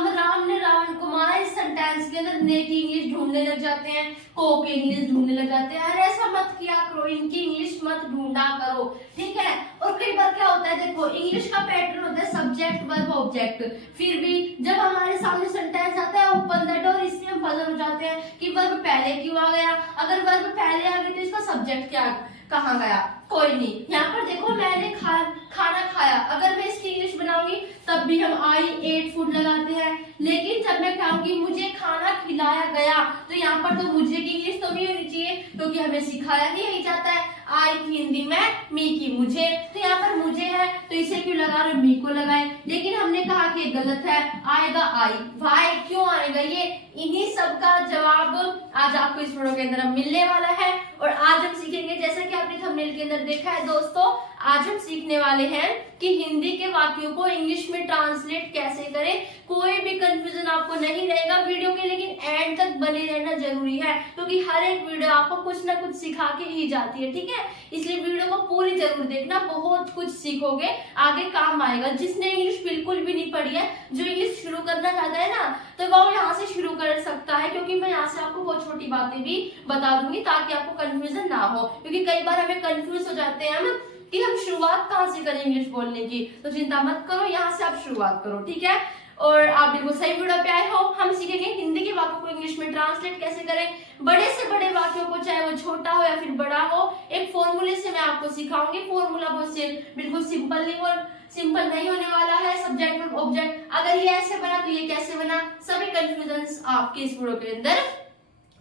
हम राम ने रावण को मारा, इस सेंटेंस के अंदर ने की इंग्लिश ढूंढने लग जाते हैं, को की इंग्लिश ढूंढने लग जाते हैं। अरे ऐसा मत किया करो, इनकी इंग्लिश मत ढूंढा करो, ठीक है। और कई बार क्या होता है, देखो इंग्लिश का पैटर्न होता है सब्जेक्ट वर्ब ऑब्जेक्ट, फिर भी जब हमारे सामने सेंटेंस आता है ओपन द डोर, इसमें हम पजल हो जाते हैं कि वर्ब पहले क्यों आ गया। अगर वर्ब पहले आ गया तो इसका सब्जेक्ट क्या कहाँ गया, कोई नहीं। यहाँ पर देखो मैंने खाना खाया, अगर मैं इसकी इंग्लिश बनाऊंगी तब भी हम आई एट फूड लगाते हैं, लेकिन जब मैं कहूंगी मुझे खाना खिलाया गया तो यहाँ पर तो मुझे की इंग्लिश तो भी होनी चाहिए, क्योंकि हमें सिखाया ही यही जाता है। आई की हिंदी में, मी की मुझे, तो यहाँ पर मुझे है तो इसे क्यों लगा रहे, मी को लगाए। लेकिन हमने कहा कि गलत है, आएगा आई, वाई क्यों आएगा, ये इन्हीं सब का जवाब आज आपको इस वीडियो के अंदर मिलने वाला है। और आज हम सीखेंगे, जैसा कि आपने थंबनेल के अंदर देखा है दोस्तों, आज हम सीखने वाले हैं कि हिंदी के वाक्यों को इंग्लिश में ट्रांसलेट कैसे करें। कोई भी कंफ्यूजन आपको नहीं रहेगा वीडियो के, लेकिन एंड तक बने रहना जरूरी है, क्योंकि हर एक वीडियो आपको कुछ ना कुछ सिखा के ही जाती है, ठीक है। इसलिए वीडियो को पूरी जरूर देखना, बहुत कुछ सीखोगे, आगे काम आएगा। जिसने इंग्लिश बिल्कुल भी नहीं पढ़ी है, जो इंग्लिश शुरू करना चाहता है ना, तो वो यहाँ से शुरू कर सकता है, क्योंकि मैं यहाँ से आपको बहुत छोटी बातें भी बता दूंगी ताकि आपको कंफ्यूजन ना हो। क्योंकि कई बार हमें कंफ्यूज हो जाते हैं हम कि हम शुरुआत कहाँ से करें इंग्लिश बोलने की, तो चिंता मत करो, यहाँ से आप शुरुआत करो, ठीक है। और आप बिल्कुल सही वीडियो पे आए हो। हम सीखेंगे हिंदी के वाक्यों को इंग्लिश में ट्रांसलेट कैसे करें, बड़े से बड़े वाक्यों को, चाहे वो छोटा हो या फिर बड़ा हो, एक फॉर्मूले से मैं आपको सिखाऊंगी। फॉर्मूला बहुत बिल्कुल सिंपल नहीं होने वाला है। सब्जेक्ट और ऑब्जेक्ट, अगर ये ऐसे बना तो ये कैसे बना, सभी कंफ्यूजन आपके इस वीडियो के अंदर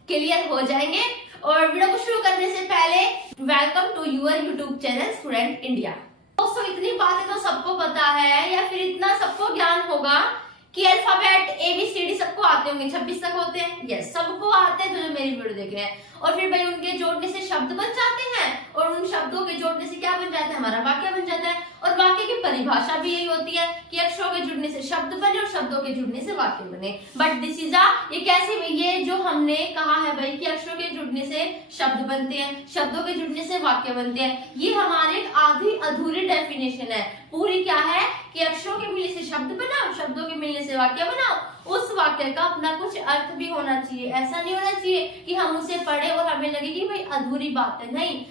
क्लियर हो जाएंगे। और वीडियो को शुरू करने से पहले welcome to your YouTube channel student India. दोस्तों इतनी बातें तो सबको पता है, या फिर इतना सबको ज्ञान होगा कि अल्फाबेट ABCD सबको आते होंगे, 26 तक होते हैं, यस सबको आते हैं जो मेरी वीडियो देख रहे हैं। और फिर भाई उनके जोड़ने से शब्द बन जाते हैं, और उन शब्दों के जोड़ने से क्या बन जाता है, हमारा वाक्य बन जाता है। और वाक्य की परिभाषा भी यही होती है कि अक्षरों के जुड़ने से शब्द बने और शब्दों के जुड़ने से वाक्य बने। बट दिस इज ये कैसे, ये जो हमने कहा है भाई कि अक्षरों के जुड़ने से शब्द बनते हैं, शब्दों के जुड़ने से वाक्य बनते हैं, ये हमारे आधी अधूरी डेफिनेशन है। पूरी क्या है कि अक्षरों के मिलने से शब्द बनाओ, शब्दों के मिलने से वाक्य बनाओ, उस वाक्य का अपना कुछ अर्थ भी होना चाहिए। ऐसा नहीं होना चाहिए कि हम उसे पढ़े और हमें लगे कि भाई अधूरी बात है, नहीं,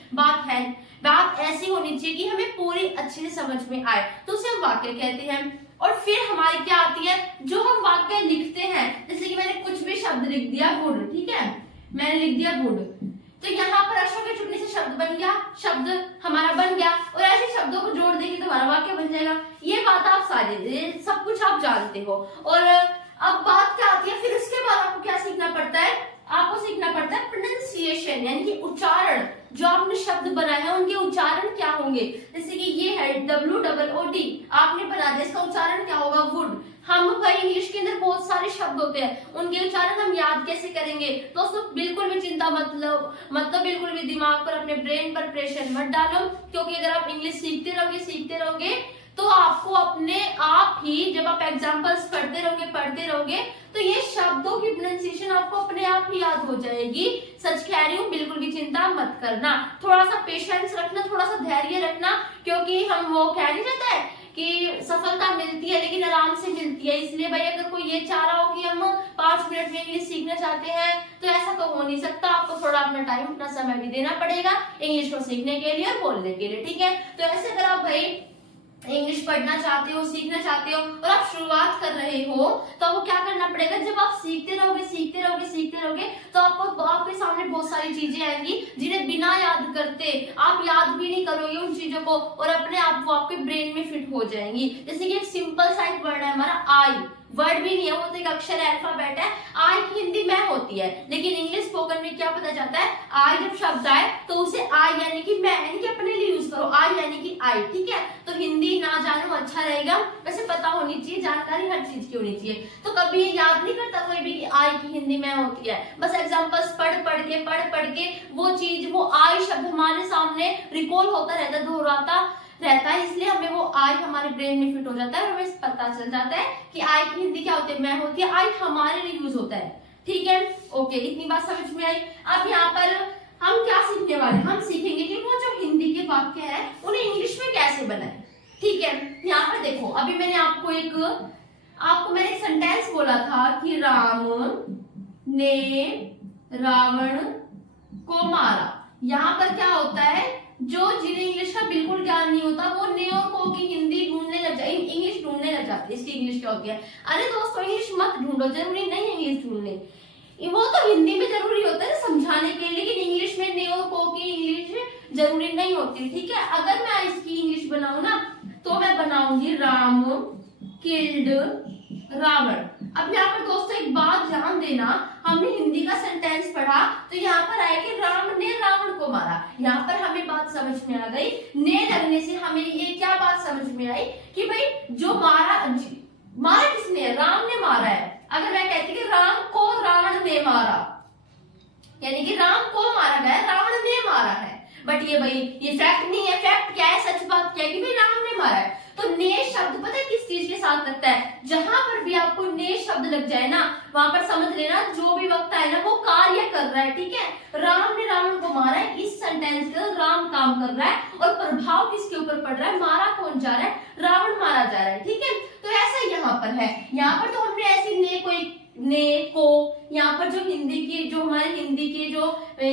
बात ऐसी होनी चाहिए कि हमें पूरी अच्छे से समझ में आए, तो उसे हम वाक्य कहते हैं। और फिर हमारी क्या आती है, जो हम वाक्य लिखते हैं, जैसे कि मैंने कुछ भी शब्द लिख दिया वुड, ठीक है, मैंने लिख दिया वुड, तो यहाँ पर अक्षरों के जुड़ने से शब्द बन गया, शब्द हमारा बन गया, और ऐसे शब्दों को जोड़ देंगे तो हमारा वाक्य बन जाएगा। ये बात आप सारे सब कुछ आप जानते हो। और अब बात क्या आती है, फिर उसके बाद आपको क्या सीखना पड़ता है, आपको सीखना पड़ता है प्रोनाउंसिएशन, यानी कि उच्चारण। जो आपने शब्द बनाए हैं उनके उच्चारण क्या होंगे, जैसे कि ये है WOOD, आपने बना दिया, इसका उच्चारण क्या होगा, वुड। हम भाई इंग्लिश के अंदर बहुत सारे शब्द होते हैं, उनके उच्चारण हम याद कैसे करेंगे। दोस्तों बिल्कुल भी चिंता मतलब बिल्कुल भी दिमाग पर, अपने ब्रेन पर प्रेशर मत डालो, क्योंकि अगर आप इंग्लिश सीखते रहोगे तो आपको अपने आप ही, जब आप एग्जाम्पल्स पढ़ते रहोगे तो ये शब्दों की प्रोनाउंसिएशन आपको अपने आप ही याद हो जाएगी। सच कह रही हूँ, बिल्कुल भी चिंता मत करना, थोड़ा सा पेशेंस रखना, थोड़ा सा धैर्य रखना, क्योंकि हम वो कह नहीं जाता है कि सफलता मिलती है लेकिन आराम से मिलती है। इसलिए भाई अगर कोई ये चाह रहा हो कि हम 5 मिनट में इंग्लिश सीखना चाहते हैं तो ऐसा तो हो नहीं सकता, आपको थोड़ा अपना टाइम, अपना समय भी देना पड़ेगा इंग्लिश को सीखने के लिए और बोलने के लिए, ठीक है। तो ऐसे अगर आप भाई इंग्लिश पढ़ना चाहते हो, सीखना चाहते हो और आप शुरुआत कर रहे हो, तो आपको क्या करना पड़ेगा, जब आप सीखते रहोगे तो आपके सामने बहुत सारी चीजें आएंगी जिन्हें बिना याद करते आप याद भी नहीं करोगे उन चीजों को, और अपने आप वो आपके ब्रेन में फिट हो जाएंगी। जैसे कि एक सिंपल सा एक वर्ड है हमारा आई, वर्ड भी नहीं है, वो तो एक अक्षर है, अल्फाबेट है। आई की हिंदी मैं होती है, लेकिन इंग्लिश स्पोकन में क्या पता जाता है, आई जब शब्द आए तो उसे आई यानी कि मैं, यानी कि अपने लिए यूज करो, आई यानी कि आई, ठीक है। तो हिंदी ना जानो अच्छा रहेगा, वैसे पता होनी चाहिए, जानकारी हर चीज की होनी चाहिए। तो कभी ये याद नहीं करता कोई भी कि आई की हिंदी मैं होती है, बस एग्जाम्पल्स पढ़ के वो चीज, वो आई शब्द हमारे सामने रिकॉल होता रहता है, इसलिए हमें वो आई हमारे ब्रेन में फिट हो जाता है और हमें पता चल जाता है कि आई की हिंदी क्या होती है, मैं होती है, आई हमारे लिए यूज होता है, ठीक है। ओके, इतनी बात समझ में आई। अब यहाँ पर हम क्या सीखने वाले, हम सीखेंगे कि वो जो हिंदी के वाक्य है उन्हें इंग्लिश में कैसे बनाए, ठीक है। यहाँ पर देखो, अभी मैंने आपको एक आपको मैंने एक सेंटेंस बोला था कि राम ने रावण को मारा। यहाँ पर क्या होता है, जो जिन्हें इंग्लिश का बिल्कुल ज्ञान नहीं होता वो ने और को की हिंदी ढूंढने लग जाए, इंग्लिश ढूंढने लग जाते हैं। इसकी इंग्लिश क्या होती है? अरे दोस्तों इंग्लिश मत ढूंढो, जरूरी नहीं है इंग्लिश ढूंढने, वो तो हिंदी में जरूरी होता है समझाने के लिए, लेकिन इंग्लिश में ने और को की इंग्लिश जरूरी नहीं होती। ठीक है, अगर मैं इसकी इंग्लिश बनाऊं ना तो मैं बनाऊंगी राम किल्ड रावण। अब यहाँ पर दोस्तों एक बात ध्यान देना, हमने हिंदी का सेंटेंस पढ़ा तो यहाँ पर आया कि राम ने रावण को मारा। यहाँ पर हमें बात समझ में आ गई, ने लगने से हमें ये क्या बात समझ में आई कि भाई जो मारा किसने? राम ने मारा है। अगर मैं कहती कि राम को रावण ने मारा, यानी कि राम को मारा गया, रावण ने मारा है, बट ये भाई ये फैक्ट नहीं है। फैक्ट क्या है, सच बात क्या है कि भाई राम ने मारा है। तो ने शब्द पता है किस चीज के साथ लगता है? जहां पर भी आपको ने शब्द लग जाए ना वहां पर समझ लेना जो भी वक्त है ना वो कार्य कर रहा है। ठीक है, राम ने रावण को मारा है, इस सेंटेंस के राम काम कर रहा है और प्रभाव किसके ऊपर पड़ रहा है? मारा कौन जा रहा है? रावण मारा जा रहा है। ठीक है, तो ऐसा यहाँ पर है। यहाँ पर तो हमने ऐसी ने कोई ने को, यहाँ पर जो हिंदी की जो हमारे हिंदी के जो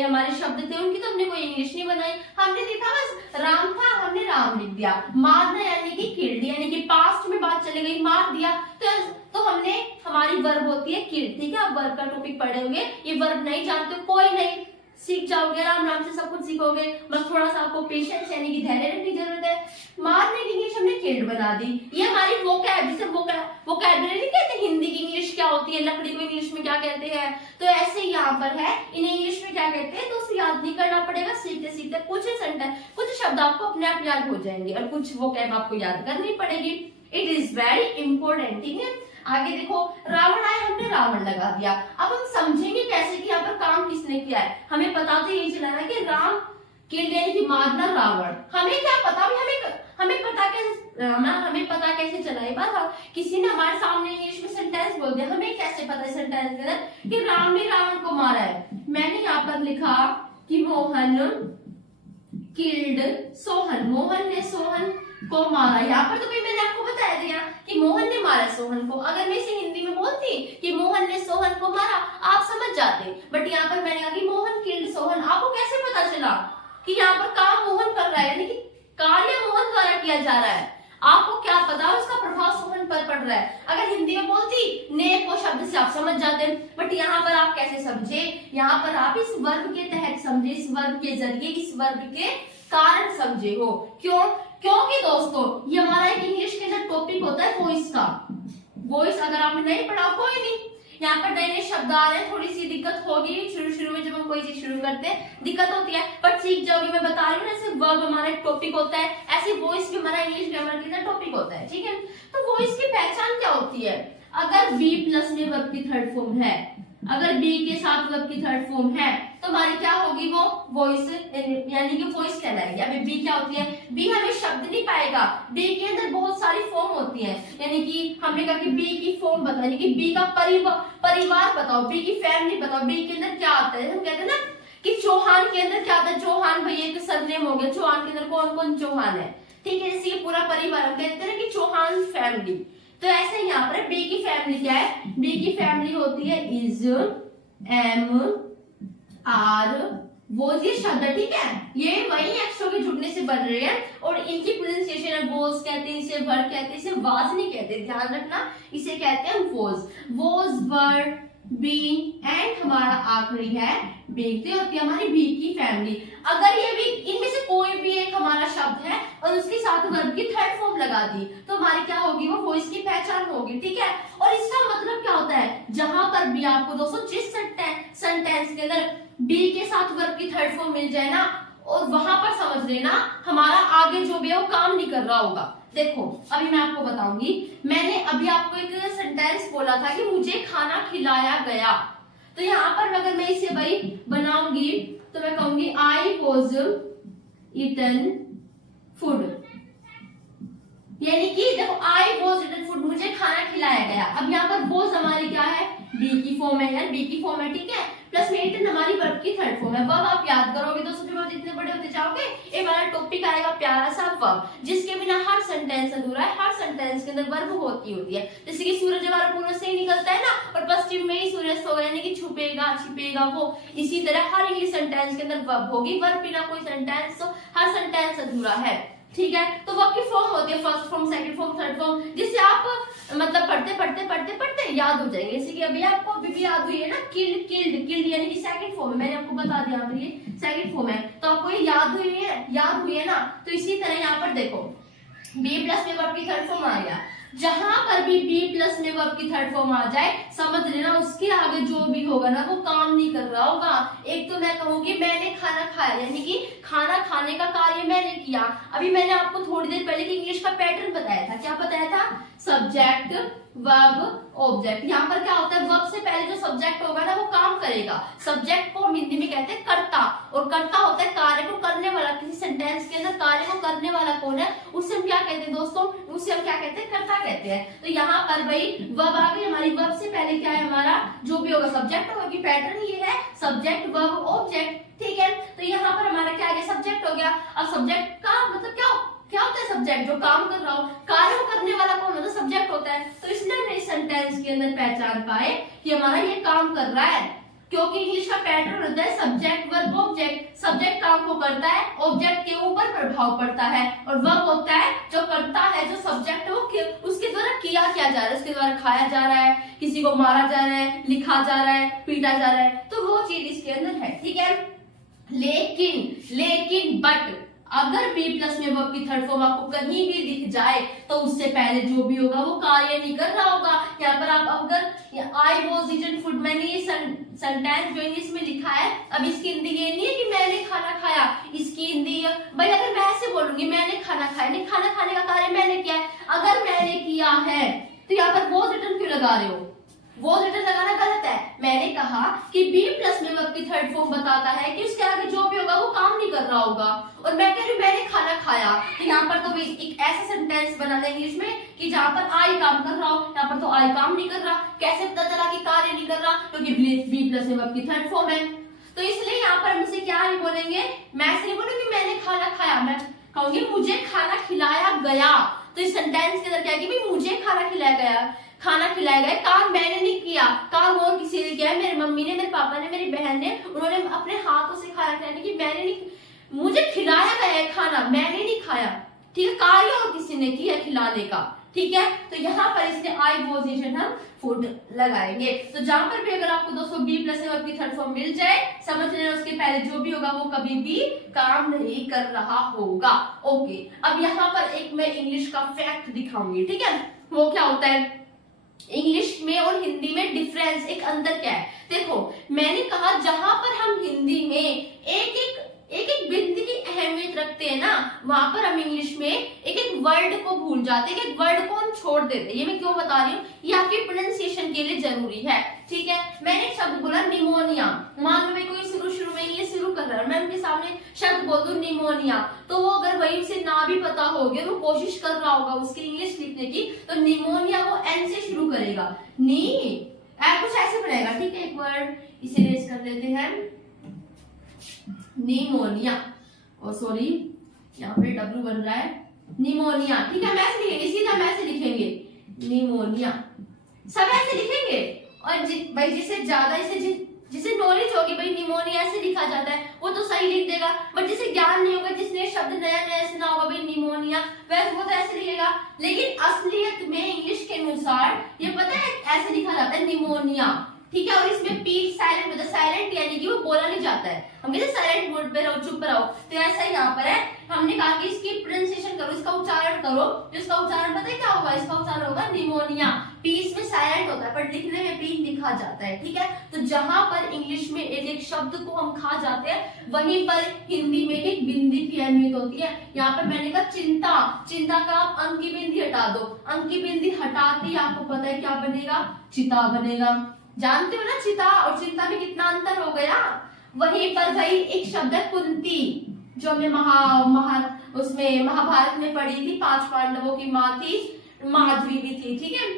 हमारे शब्द थे उनकी तो हमने कोई इंग्लिश नहीं बनाई, हमने देखा बस राम था हमने राम लिख दिया। मारना यानी कि किल्ड, यानी कि पास्ट में बात चली गई, मार दिया तो हमने हमारी वर्ब होती है किल्ड। ठीक है, आप वर्ब का टॉपिक पढ़े होंगे, ये वर्ब नहीं जानते कोई नहीं, सीख जाओगे आराम आराम से सब कुछ सीखोगे, बस थोड़ा सा आपको पेशेंस यानी कि धैर्य रखने की जरूरत है। मारने की इंग्लिश हमने किल्ड बना दी, ये हमारी वोकैब, जिसे वोकैबुलरी नहीं कहते, हिंदी की इंग्लिश क्या होती है, लकड़ी को इंग्लिश में क्या कहते हैं, तो ऐसे यहाँ पर है इन्हें इंग्लिश में क्या कहते हैं, तो उसे याद नहीं करना पड़ेगा, सीखते सीखते कुछ सेंटेंस कुछ शब्द आपको अपने आप याद हो जाएंगे और कुछ वोकैब आपको याद करनी पड़ेगी। It is very important. ठीक है, आगे देखो, रावण आए हमने रावण लगा दिया। अब हम समझेंगे कैसे कि यहाँ पर काम किसने किया है। हमें पता तो यही चला ना कि राम के लिए कि मारना रावण, हमें क्या पता, हमें पता कैसे चला? ये बात किसी ने हमारे सामने इंग्लिश में सेंटेंस बोल दिया, हमें कैसे पता सेंटेंस के अंदर कि राम ने रावण को मारा है? मैंने यहाँ पर लिखा कि मोहन किल्ड सोहन, मोहन ने सोहन को मारा। यहाँ पर तो भाई मैंने आपको बता दिया कि मोहन ने मारा सोहन को। अगर मैं इसे हिंदी में बोलती कि मोहन ने सोहन को मारा आप समझ जाते, बट यहाँ पर मैंने कहा कि मोहन किल्ड सोहन। आपको कैसे पता चला कि यहाँ पर काम मोहन कर रहा है, यानी कि कार्य मोहन द्वारा किया जा रहा है? आपको क्या पता उसका प्रभाव सोहन पर पड़ रहा है? अगर हिंदी में बोलती ने को शब्द से आप समझ जाते, बट यहाँ पर आप कैसे समझे? यहाँ पर आप इस वर्ब के तहत समझे, इस वर्ब के जरिए, इस वर्ब के कारण समझे हो। क्योंकि दोस्तों ये हमारा एक इंग्लिश के जो टॉपिक होता है वॉइस का, वॉइस अगर आपने नहीं पढ़ा कोई नहीं, यहाँ पर नए नए शब्द आ रहे हैं, थोड़ी सी दिक्कत होगी शुरू में, जब हम कोई चीज शुरू करते हैं दिक्कत होती है, पर सीख जाओगे। मैं बता रही हूँ, ऐसे वर्ब हमारा एक टॉपिक होता है, ऐसे वॉइस भी हमारा इंग्लिश ग्रामर के टॉपिक होता है। ठीक है, तो वॉइस की पहचान क्या होती है? अगर बी प्लस में वर्ब की थर्ड फॉर्म है, अगर बी के साथ वर्ब की थर्ड फॉर्म है तो हमारी क्या होगी? वो वॉइस यानी कि वॉइस कहलाएगी। अभी बी क्या होती है? बी हमें शब्द नहीं पाएगा, बी के अंदर बहुत सारी फॉर्म होती है, यानी कि हमने कहा कि बी की फॉर्म बताओ, यानी कि बी का परिवार बताओ, बी की फैमिली बताओ, बी के अंदर क्या आता है। हम कहते हैं ना कि चौहान के अंदर क्या आता है? चौहान भैया का सरनेम हो गया, चौहान के अंदर कौन कौन चौहान है? ठीक है, जैसे पूरा परिवार हम कहते हैं कि चौहान फैमिली, तो ऐसे यहाँ पर बी की फैमिली क्या है? बी की फैमिली होती है इज, एम, आर, वोज, ये शब्द। ठीक है, ये वही एक्सो के जुड़ने से बन रहे हैं और इनकी प्रोनाउंसिएशन है वोज कहते हैं, इसे वर्ड कहते हैं, इसे वाज नहीं कहते, ध्यान रखना, इसे कहते हैं was. Was, were, be and हमारा आखिरी है बेगते होती है हमारी बी की फैमिली। अगर ये भी इनमें से कोई भी एक हमारा शब्द है और उसके साथ वर्ब की थर्ड फॉर्म लगा दी तो हमारी क्या होगी? वो वॉइस की पहचान होगी। ठीक है, और इसका मतलब क्या होता है? जहां पर भी आपको दोस्तों जिस सेंटेंस के अंदर बी के साथ वर्ब की थर्ड फॉर्म मिल जाए ना, और वहां पर समझ लेना हमारा आगे जो भी है वो काम नहीं कर रहा होगा। देखो अभी मैं आपको बताऊंगी, मैंने अभी आपको एक सेंटेंस बोला था कि मुझे खाना खिलाया गया, तो यहाँ पर अगर मैं इसे भाई बनाऊंगी तो मैं कहूंगी आई वॉज ईटन फूड, यानी कि देखो आई वॉज ईटन फूड, मुझे खाना खिलाया गया। अब यहाँ पर वॉज हमारी क्या है? बी की फॉर्म है यार, बी की फॉर्म है। ठीक है, प्लस में इट हमारी वर्ब की थर्ड फॉर्म है। वर्ब आप याद करोगे दोस्तों, फिर जितने बड़े होते जाओगे ये हमारा टॉपिक आएगा प्यारा सा वर्ब, जिसके बिना हर सेंटेंस अधूरा है। हर सेंटेंस के अंदर वर्ब होती है। जैसे कि सूरज हमारा पूर्व से ही निकलता है ना, और पश्चिम में ही सूर्यास्त होगा, यानी कि छुपेगा छिपेगा वो। इसी तरह हर इंग्लिश सेंटेंस के अंदर वर्ब होगी। वर्ब बिना कोई सेंटेंस, तो हर सेंटेंस अधूरा है, ठीक है। तो वर्ब की फॉर्म होती है first form, second form, third form, जिससे आप मतलब पढ़ते याद हो जाएंगे। जैसे कि अभी आपको अभी भी याद हुई है ना, किल्ड किल्ड किल्ड, यानी कि सेकंड फॉर्म है। मैंने आपको बता दिया यहाँ पर ये सेकंड फॉर्म है, तो आपको ये याद हुई है ना। तो इसी तरह यहाँ पर देखो बी प्लस में वर्ब की थर्ड फॉर्म आ गया। जहां पर भी बी प्लस में वर्ब की थर्ड फॉर्म आ जाए, समझ लेना उसके आगे जो भी होगा ना वो काम नहीं कर रहा होगा। एक तो मैं कहूंगी मैंने खाना खाया, यानी कि खाना खाने का कार्य मैंने किया। अभी मैंने आपको थोड़ी देर पहले इंग्लिश का पैटर्न बताया था। क्या बताया था? Subject, verb, object. यहाँ पर क्या होता है, वर्ब से पहले जो सब्जेक्ट होगा ना वो काम करेगा। सब्जेक्ट को हम हिंदी में कहते हैं कर्ता, और कर्ता होता है कार्य को करने वाला। किसी सेंटेंस के अंदर कार्य को करने वाला कौन है, उससे हम क्या कहते हैं दोस्तों? उससे हम क्या कहते हैं? कर्ता कहते हैं। तो यहाँ पर भाई वर्ब आ गई हमारी। वर्ब से पहले क्या है हमारा, जो भी होगा सब्जेक्ट होगा। कि पैटर्न ये है सब्जेक्ट, वर्ब, ऑब्जेक्ट, ठीक है। तो यहाँ पर हमारा क्या आ गया, सब्जेक्ट हो गया। अब सब्जेक्ट का मतलब क्या होता है? सब्जेक्ट जो काम कर रहा हो, कार्य करने वाला कौन होता है? सब्जेक्ट होता है। तो इसलिए हमने इस सेंटेंस के अंदर पहचान पाए कि हमारा ये काम कर रहा है, क्योंकि इंग्लिश का पैटर्न होता है सब्जेक्ट, वर्ब, ऑब्जेक्ट। सब्जेक्ट काम को करता है, ऑब्जेक्ट के ऊपर प्रभाव पड़ता है, और वर्ब होता है जो करता है, जो सब्जेक्ट है वो उसके द्वारा किया क्या जा रहा है, उसके द्वारा खाया जा रहा है, किसी को मारा जा रहा है, लिखा जा रहा है, पीटा जा रहा है, तो वो चीज इसके अंदर है, ठीक है। लेकिन बट अगर बी प्लस में वर्ब की थर्ड फॉर्म आपको कहीं भी दिख जाए, तो उससे पहले जो भी होगा वो कार्य नहीं कर रहा होगा। यहाँ पर आप अगर आई वॉज ईटिंग फूड, मैंने ये सेंटेंस जो इंग्लिश में लिखा है, अब इसकी हिंदी ये नहीं है कि मैंने खाना खाया। इसकी हिंदी भाई अगर मैं ऐसे बोलूंगी मैंने खाना खाया, नहीं, खाना खाने का कार्य मैंने किया है। अगर मैंने किया है तो यहाँ पर वॉज रिटर्न क्यों लगा रहे हो? वो रिटर्न लगाना गलत है। मैंने कहा कि बी प्लस में वर्ब की थर्ड फॉर्म बताता है कि उसके आगे जो भी होगा वो काम नहीं कर रहा होगा, और मैं कह रही हूँ मैंने खाना खाया। तो यहाँ पर तो एक ऐसा सेंटेंस बना दें इंग्लिश में कि जहाँ पर आई काम कर रहा हो, यहाँ पर तो आई काम नहीं कर रहा। कैसे पता चला कि कार्य नहीं कर रहा? क्योंकि बी प्लस में वर्ब की थर्ड फॉर्म है। तो इसलिए यहाँ पर हमसे क्या नहीं बोलेंगे, मैं ऐसे नहीं बोलूंगी मैंने खाना खाया, मैं कहूंगी मुझे खाना खिलाया गया। तो इस सेंटेंस के अंदर क्या है कि भाई मुझे खाना खिलाया गया, खाना खिलाया गया, काम मैंने नहीं किया, काम और किसी ने किया है, मेरी मम्मी ने, मेरे पापा ने, मेरी बहन ने, उन्होंने अपने हाथों से खाना खिलाया, कि मैंने नहीं, मुझे खिलाया गया है खाना, मैंने नहीं खाया, ठीक है। कार्य और किसी ने किया खिलाने का, ठीक है। तो यहाँ पर इसने आई पोजीशन हम फूड लगाएंगे। तो जहां पर भी अगर आपको दोस्तों बी प्लस में वर्ब की थर्ड फॉर्म मिल जाए, समझ लेना उसके पहले जो भी होगा वो कभी भी काम नहीं कर रहा होगा। ओके, अब यहाँ पर एक मैं इंग्लिश का फैक्ट दिखाऊंगी, ठीक है। वो क्या होता है, इंग्लिश में और हिंदी में डिफरेंस, एक अंतर क्या है। देखो मैंने कहा जहां पर हम हिंदी में एक एक बिंदु की अहमियत रखते हैं ना, वहां पर हम इंग्लिश में एक एक वर्ड को भूल जाते हैं, एक वर्ड को हम छोड़ देते हैं। ये मैं क्यों बता रही हूँ, ये आपकी प्रोनाउंसिएशन के लिए जरूरी है, ठीक है। मैंने एक शब्द बोला निमोनिया, मान लो मैं कोई शुरू में इंग्लिश शुरू कर रहा है, मैं उनके सामने शब्द बोल दूं निमोनिया, तो वो अगर वही उसे ना भी पता होगी, वो कोशिश कर रहा होगा उसकी इंग्लिश लिखने की, तो निमोनिया वो एन से शुरू करेगा, कुछ ऐसे बनेगा, ठीक है। एक वर्ड इसे रेज कर लेते हैं, निमोनिया, और सॉरी यहाँ पे डब्ल्यू बन रहा है, निमोनिया, ठीक है। हम ऐसे लिखेंगे, सीधा हम ऐसे लिखेंगे निमोनिया, सब ऐसे लिखेंगे। और भाई जिसे ज्यादा जिसे नॉलेज होगी, भाई निमोनिया ऐसे लिखा जाता है, वो तो सही लिख देगा। बट जिसे ज्ञान नहीं होगा, जिसने शब्द नया सुना होगा भाई निमोनिया, वैसे वो तो ऐसे लिखेगा। लेकिन असलियत में इंग्लिश के अनुसार ये पता है ऐसे लिखा जाता है निमोनिया, ठीक है। और इसमें पी साइलेंट होता है, साइलेंट यानी कि वो बोला नहीं जाता है, हम कहते हैं साइलेंट मोड पे रहो, चुप रहो। तो ऐसा ही यहाँ पर है, हमने कहा कि इसकी प्रोनाउंसिएशन करो, इसका उच्चारण करो। इसका उच्चारण पता है क्या होगा, इसका उच्चारण होगा निमोनिया। पी इसमें साइलेंट होता है, पर लिखने में पी लिखा जाता है, ठीक है। तो जहां पर इंग्लिश में एक एक शब्द को हम खा जाते हैं, वहीं पर हिंदी में एक बिंदी की अहमियत होती है। यहाँ पर मैंने कहा चिंता का आप अंक की बिंदी हटा दो, अंक की बिंदी हटाते ही आपको पता है क्या बनेगा, चिता बनेगा। जानते हो ना चिता और चिंता में कितना अंतर हो गया। वहीं पर भाई एक शब्द है कुंती, जो हमने उसमें महाभारत में पढ़ी थी, 5 पांडवों की माँ थी, माधवी भी थी, ठीक है।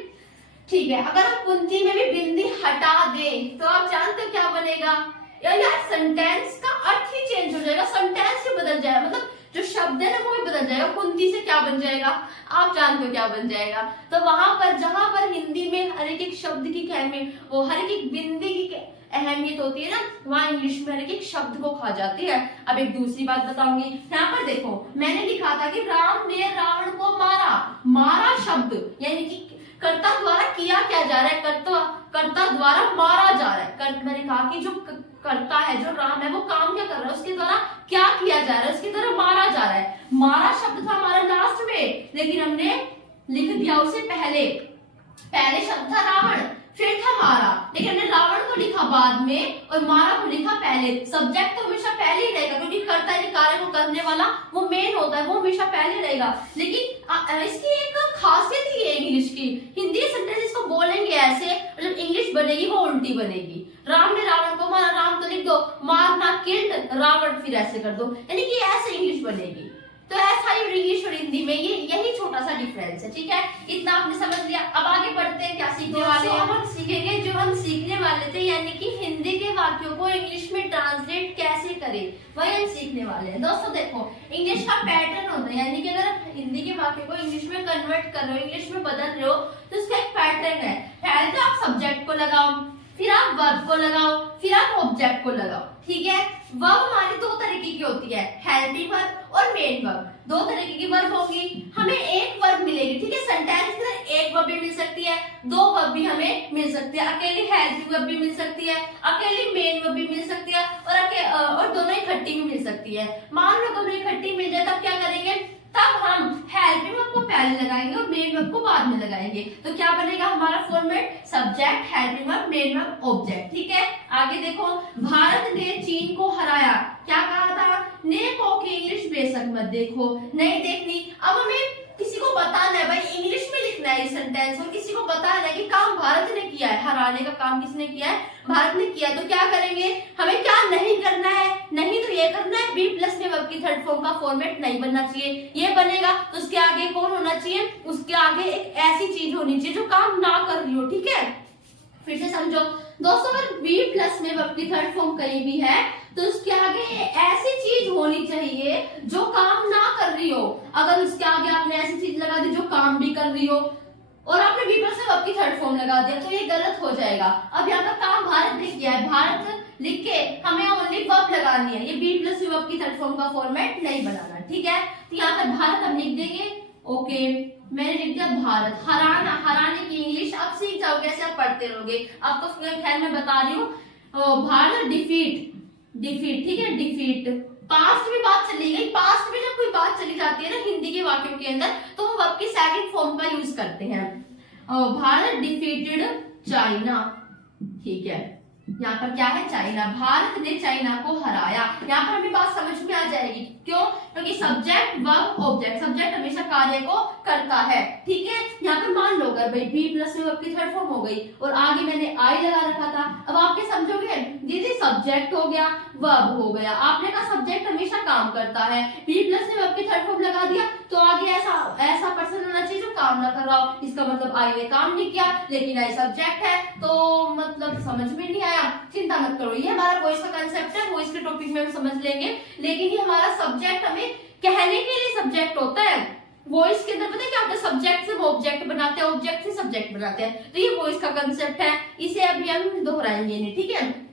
ठीक है, अगर हम कुंती में भी बिंदी हटा दें तो आप जानते हो क्या बनेगा यार, सेंटेंस का अर्थ ही चेंज हो जाएगा, सेंटेंस ही बदल जाएगा, मतलब जो शब्द है ना वो ही बदल जाएगा। कुंती से क्या बन जाएगा, आप जानते हो क्या बन जाएगा। तो वहां पर जहां पर हिंदी में हर एक शब्द की अहमियत, वो हर एक बिंदी की अहमियत होती है ना, वहां इंग्लिश में हर एक शब्द को खा जाती है। अब एक दूसरी बात बताऊंगी, यहाँ पर देखो मैंने लिखा था कि राम ने रावण को मारा, मारा शब्द यानी कि कर्ता द्वारा किया क्या जा रहा है, कर्ता द्वारा मारा जा रहा है। मैंने कहा कि जो कर्ता है, जो राम है, वो काम क्या कर रहा है, उसके द्वारा क्या किया जा रहा है, उसके द्वारा मारा जा रहा है। मारा शब्द था हमारा लास्ट में, लेकिन हमने लिख दिया उसे पहले शब्द था रावण, फिर था मारा, लेकिन हमने रावण को लिखा बाद में और मारा को लिखा पहले। सब्जेक्ट तो हमेशा पहले ही रहेगा, क्योंकि कर्ता यानी कार्य को करने वाला वो मेन होता है, वो हमेशा पहले रहेगा। लेकिन इसकी एक खासियत ही है इंग्लिश की, हिंदी सेंटेंस इसको बोलेंगे ऐसे, जब इंग्लिश बनेगी वो उल्टी बनेगी। राम ने रावण को मारा, राम तो लिख दो, मारना किल्ड, रावण फिर ऐसे कर दो, यानी कि ऐसे इंग्लिश बनेगी। तो ऐसा ही इंग्लिश और हिंदी में यही छोटा सा डिफरेंस है, ठीक है, इतना आपने समझ लिया। अब आगे बढ़ते हैं, क्या सीखने वाले हैं, हम सीखेंगे जो हम सीखने वाले थे, यानी कि हिंदी के वाक्यों को इंग्लिश में ट्रांसलेट कैसे करें, वही हम सीखने वाले हैं। दोस्तों देखो, इंग्लिश का पैटर्न होता है, यानी कि अगर आप हिंदी के वाक्य को इंग्लिश में कन्वर्ट कर रहे हो, इंग्लिश में बदल रहे हो, तो उसका एक पैटर्न है। पहले तो आप सब्जेक्ट को लगाओ, फिर आप वर्ब को लगाओ, फिर आप ऑब्जेक्ट को लगाओ, ठीक है। वर्ब हमारी दो तरीके की होती है, हेल्पिंग वर्ब और मेन वर्ब, दो तरीके की वर्ब होगी। हमें एक वर्ब मिलेगी, ठीक है, सेंटेंस के अंदर एक वर्ब भी मिल सकती है, दो वर्ब भी हमें मिल सकती है, अकेली हेल्पिंग वर्ब भी मिल सकती है, अकेली मेन वर्ब भी मिल सकती है, और दोनों इकट्ठी भी मिल सकती है। मान लो दोनों इकट्ठी मिल जाए, तब क्या करेंगे, तब हम हेल्पिंग वर्ब को पहले लगाएंगे और मेन वर्ब को बाद में लगाएंगे। तो क्या बनेगा हमारा format, subject, helping verb, main verb, object, ठीक है। आगे देखो, भारत ने चीन को हराया, क्या कहा था, ने को की इंग्लिश बेशक मत देखो, नहीं देखनी। अब हमें किसी को बताना है भाई, इंग्लिश में लिखना है ये सेंटेंस, और किसी को बताना है कि काम भारत ने किया है, हराने का काम किसने किया है, भारत ने किया। तो क्या करेंगे, हमें क्या नहीं करना है, नहीं तो ये करना है, बी प्लस में वर्ब की थर्ड फॉर्म का फॉर्मेट नहीं बनना चाहिए, ये बनेगा तो उसके आगे कौन होना चाहिए, उसके आगे एक ऐसी चीज होनी चाहिए जो काम ना कर रही हो, ठीक है। फिर से समझो दोस्तों, अगर बी प्लस में वर्ब की थर्ड फॉर्म कहीं भी है तो उसके आगे ऐसी चीज होनी चाहिए जो काम ना कर रही हो। अगर उसके आगे आपने ऐसी चीज लगा दी जो काम भी कर रही हो और आपने बी प्लस में वर्ब की थर्ड फॉर्म लगा दिया, तो ये गलत हो जाएगा। अब यहाँ पर काम भारत ने किया है, भारत लिख के हमें ओनली वर्ब लगानी है, ये बी प्लस में वर्ब की थर्ड फॉर्म का फॉर्मेट नहीं बनाना, ठीक है। तो यहाँ पर भारत हम लिख देंगे, ओके, मैंने लिख दिया भारत। हराना, हराने की इंग्लिश आप सीख जाओगे, ऐसे आप पढ़ते रहोगे। अब तो खैर मैं बता रही हूँ, भारत डिफीट, ठीक है, डिफीट। पास्ट में बात चली गई, पास्ट में जब कोई बात चली जाती है ना हिंदी के वाक्यों के अंदर, तो हम वर्ब की सेकंड फॉर्म का यूज करते हैं। भारत डिफीटेड चाइना, ठीक है, यहाँ पर क्या है, चाइना, भारत ने चाइना को हराया। यहाँ पर हमें बात समझ में आ जाएगी, क्यों, क्योंकि सब्जेक्ट वर्ब ऑब्जेक्ट, सब्जेक्ट हमेशा कार्य को करता है, ठीक है। यहाँ पर मान लो अगर भाई बी प्लस में वर्ब की थर्ड फॉर्म हो गई और आगे मैंने आई लगा रखा था, अब आप क्या समझोगे, दीदी सब्जेक्ट हो गया, वर्ब हो गया, आपने कहा सब्जेक्ट हमेशा काम करता है, बी प्लस में वर्ब की थर्ड फॉर्म लगा दिया, तो आगे ऐसा पर्सन होना चाहिए जो काम ना कर रहा हो। इसका मतलब आई ने काम नहीं किया, लेकिन आई सब्जेक्ट है, तो मतलब समझ में नहीं आया, चिंता मत करो, ये हमारा वॉइस का कंसेप्ट है, वॉइस के टॉपिक में हम समझ लेंगे। लेकिन ये हमारा सब्जेक्ट हमें कहने के लिए सब्जेक्ट होता है, वॉइस के अंदर पता है क्या होता है, सब्जेक्ट से ऑब्जेक्ट बनाते हैं, ऑब्जेक्ट से सब्जेक्ट बनाते हैं, तो ये वॉइस का कंसेप्ट है, इसे अभी हम दोहराएंगे नहीं, ठीक है,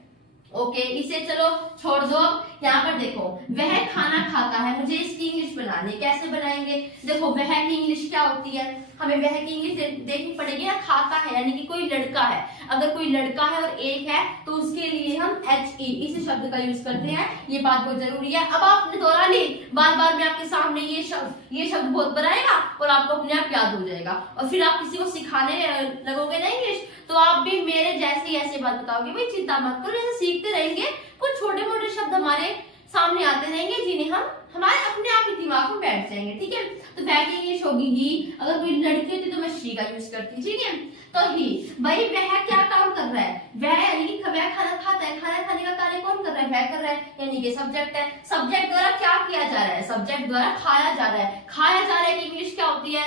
ओके, इसे चलो छोड़ दो। यहाँ पर देखो, वह खाना खाता है, मुझे इसकी इंग्लिश बनानी, कैसे बनाएंगे, देखो वह की इंग्लिश क्या होती है, हमें वह की इंग्लिश देखनी पड़ेगी ना, खाता है यानी कि कोई लड़का है, अगर कोई लड़का है और एक है तो उसके लिए हम HE इसी शब्द का यूज करते हैं, ये बात बहुत जरूरी है। अब आपने दोहरा ली, बार बार मैं आपके सामने ये शब्द बहुत बनाएगा और आपको अपने आप याद हो जाएगा, और फिर आप किसी को सिखाने लगोगे ना इंग्लिश, तो आप भी मेरे जैसे ऐसे बात बताओगे, भाई चिंता मत करो, ऐसे सीखते रहेंगे, कुछ छोटे मोटे शब्द हमारे सामने आते रहेंगे जिन्हें हम हमारे अपने आप ही दिमाग में बैठ जाएंगे, ठीक है। तो वह की इंग्लिश होगी ही, अगर कोई लड़की होती तो मैं शी का यूज करती, ठीक है। तो ही, भाई वह क्या काम कर रहा है, वह यानी कि वह खाना खाता है, खाना खाने का कार्य कौन कर रहा है, वह कर रहा है, यानी कि सब्जेक्ट है, सब्जेक्ट द्वारा क्या किया जा रहा है, सब्जेक्ट द्वारा खाया जा रहा है, खाया जा रहा है की इंग्लिश क्या होती है,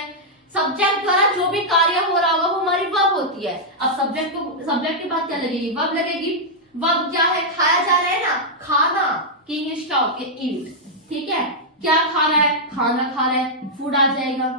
सब्जेक्ट द्वारा जो भी कार्य हो रहा होगा वो हमारी वर्ब होती होती है। अब सब्जेक्ट के बाद क्या लगेगी, वर्ब लगेगी। वर्ब क्या है, खाया जा रहा है ना, खाना की इंग्लिश क्या होती है, ईट। ठीक है, क्या खा रहा है, खाना खा रहा है, फूड आ जाएगा,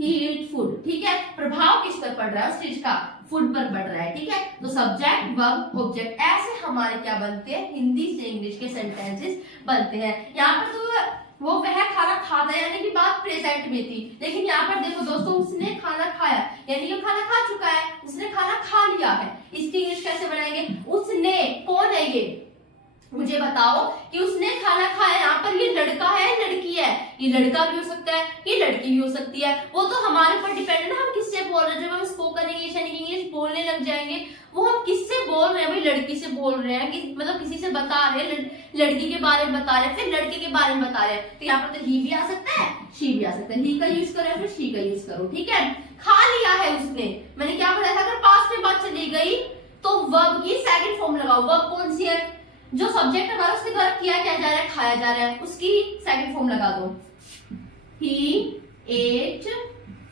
ही ईट फूड। ठीक है, प्रभाव किस पर पड़ रहा है उस चीज का, फूड पर पड़ रहा है। ठीक है, तो सब्जेक्ट वर्ब ऑब्जेक्ट ऐसे हमारे क्या बनते हैं, हिंदी से इंग्लिश के सेंटेंसेस बनते हैं। यहाँ पर तो वो वह खाना खाता है यानी कि बात प्रेजेंट में थी, लेकिन यहाँ पर देखो दोस्तों, उसने खाना खाया यानी वो खाना खा चुका है, उसने खाना खा लिया है। इसकी इंग्लिश कैसे बनाएंगे, उसने, कौन है ये, मुझे बताओ कि उसने खाना खाया। यहाँ पर ये लड़का है, लड़की है, ये लड़का भी हो सकता है, ये लड़की भी हो सकती है। वो तो हमारे ऊपर डिपेंड है, हम किससे बोल रहे हैं। जब हम स्पोकन इंग्लिश यानी इंग्लिश बोलने लग जाएंगे, वो हम किससे बोल रहे हैं, भाई लड़की से बोल रहे हैं कि मतलब किसी से बता रहे हैं, लड़की के बारे में बता रहे हैं, फिर लड़के के बारे में बता रहे हैं। तो यहाँ पर तो ही भी आ सकता है, शी भी आ सकता है। ही का यूज करो, फिर शी का यूज करो। ठीक है, खा लिया है उसने, मैंने क्या बताया था, अगर पास्ट में बात चली गई तो वर्ब की सेकंड फॉर्म लगाओ। वर्ब कौन सी है, जो सब्जेक्ट हमारा उसके द्वारा किया क्या जा रहा है, खाया जा रहा है, उसकी सेकंड फॉर्म लगा दो, ही एट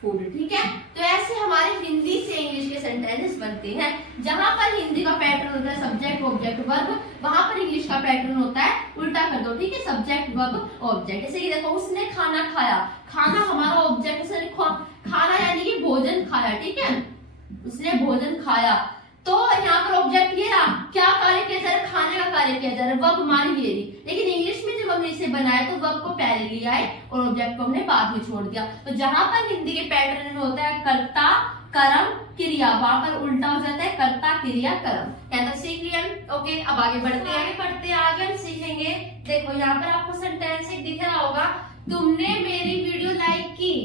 फूड। ठीक है, तो ऐसे हमारे हिंदी से इंग्लिश के सेंटेंसेस बनते हैं। जहां पर हिंदी का पैटर्न होता है सब्जेक्ट ऑब्जेक्ट वर्ब, वहां पर इंग्लिश का पैटर्न होता है उल्टा कर दो। ठीक है, सब्जेक्ट वर्ब ऑब्जेक्ट। जैसे कि देखो, उसने खाना खाया, खाना हमारा ऑब्जेक्ट से लिखो, खाना यानी कि भोजन खाया। ठीक है, उसने भोजन खाया, तो यहाँ पर ऑब्जेक्ट ये रहा, क्या कार्य किया जा रहा है, खाने का कार्य किया जा रहा है, वर्ब हमारी ये रही। लेकिन इंग्लिश में जब हमने इसे बनाया तो वर्ब को पहले लिया है और ऑब्जेक्ट को हमने बाद में छोड़ दिया। तो जहां पर हिंदी के पैटर्न में होता है कर्ता कर्म क्रिया, वहां पर उल्टा हो जाता है कर्ता क्रिया कर्म। यहाँ तक सीख लिया। ओके, अब आगे बढ़ते आगे हम सीखेंगे। देखो यहाँ पर आपको सेंटेंस एक दिख रहा होगा, तुमने मेरी वीडियो लाइक की।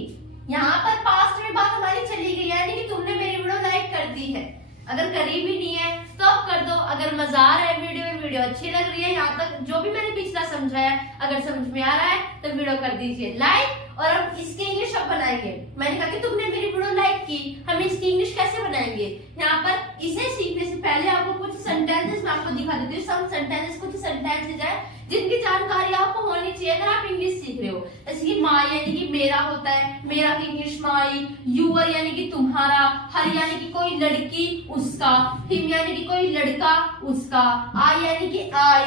यहाँ पर पास्ट में बात हमारी चली गई, यानी कि तुमने मेरी वीडियो लाइक कर दी है। अगर करी भी नहीं है तो अब कर दो। अगर मजा आ रहा है वीडियो अच्छी लग रही है, यहाँ तक जो भी मैंने पिछला समझाया अगर समझ में आ रहा है तो वीडियो कर दीजिए लाइक। और अब इसकी इंग्लिश अब बनाएंगे। मैंने कहा कि तुमने मेरी वीडियो लाइक की, हम इसकी इंग्लिश कैसे बनाएंगे। यहाँ पर इसे सीखने से पहले आपको कुछ सेंटेंसेस मैं आपको दिखा देती हूँ। सब सेंटेंसेस, कुछ सेंटेंसेस है जिनकी जानकारी आपको होनी चाहिए अगर आप इंग्लिश सीख रहे हो। जैसे कि माई यानी कि मेरा होता है, मेरा की इंग्लिश माई। यूअर यानी कि तुम्हारा। हर यानी कि कोई लड़की उसका। हिम यानी कि कोई लड़का उसका। आई यानी कि आई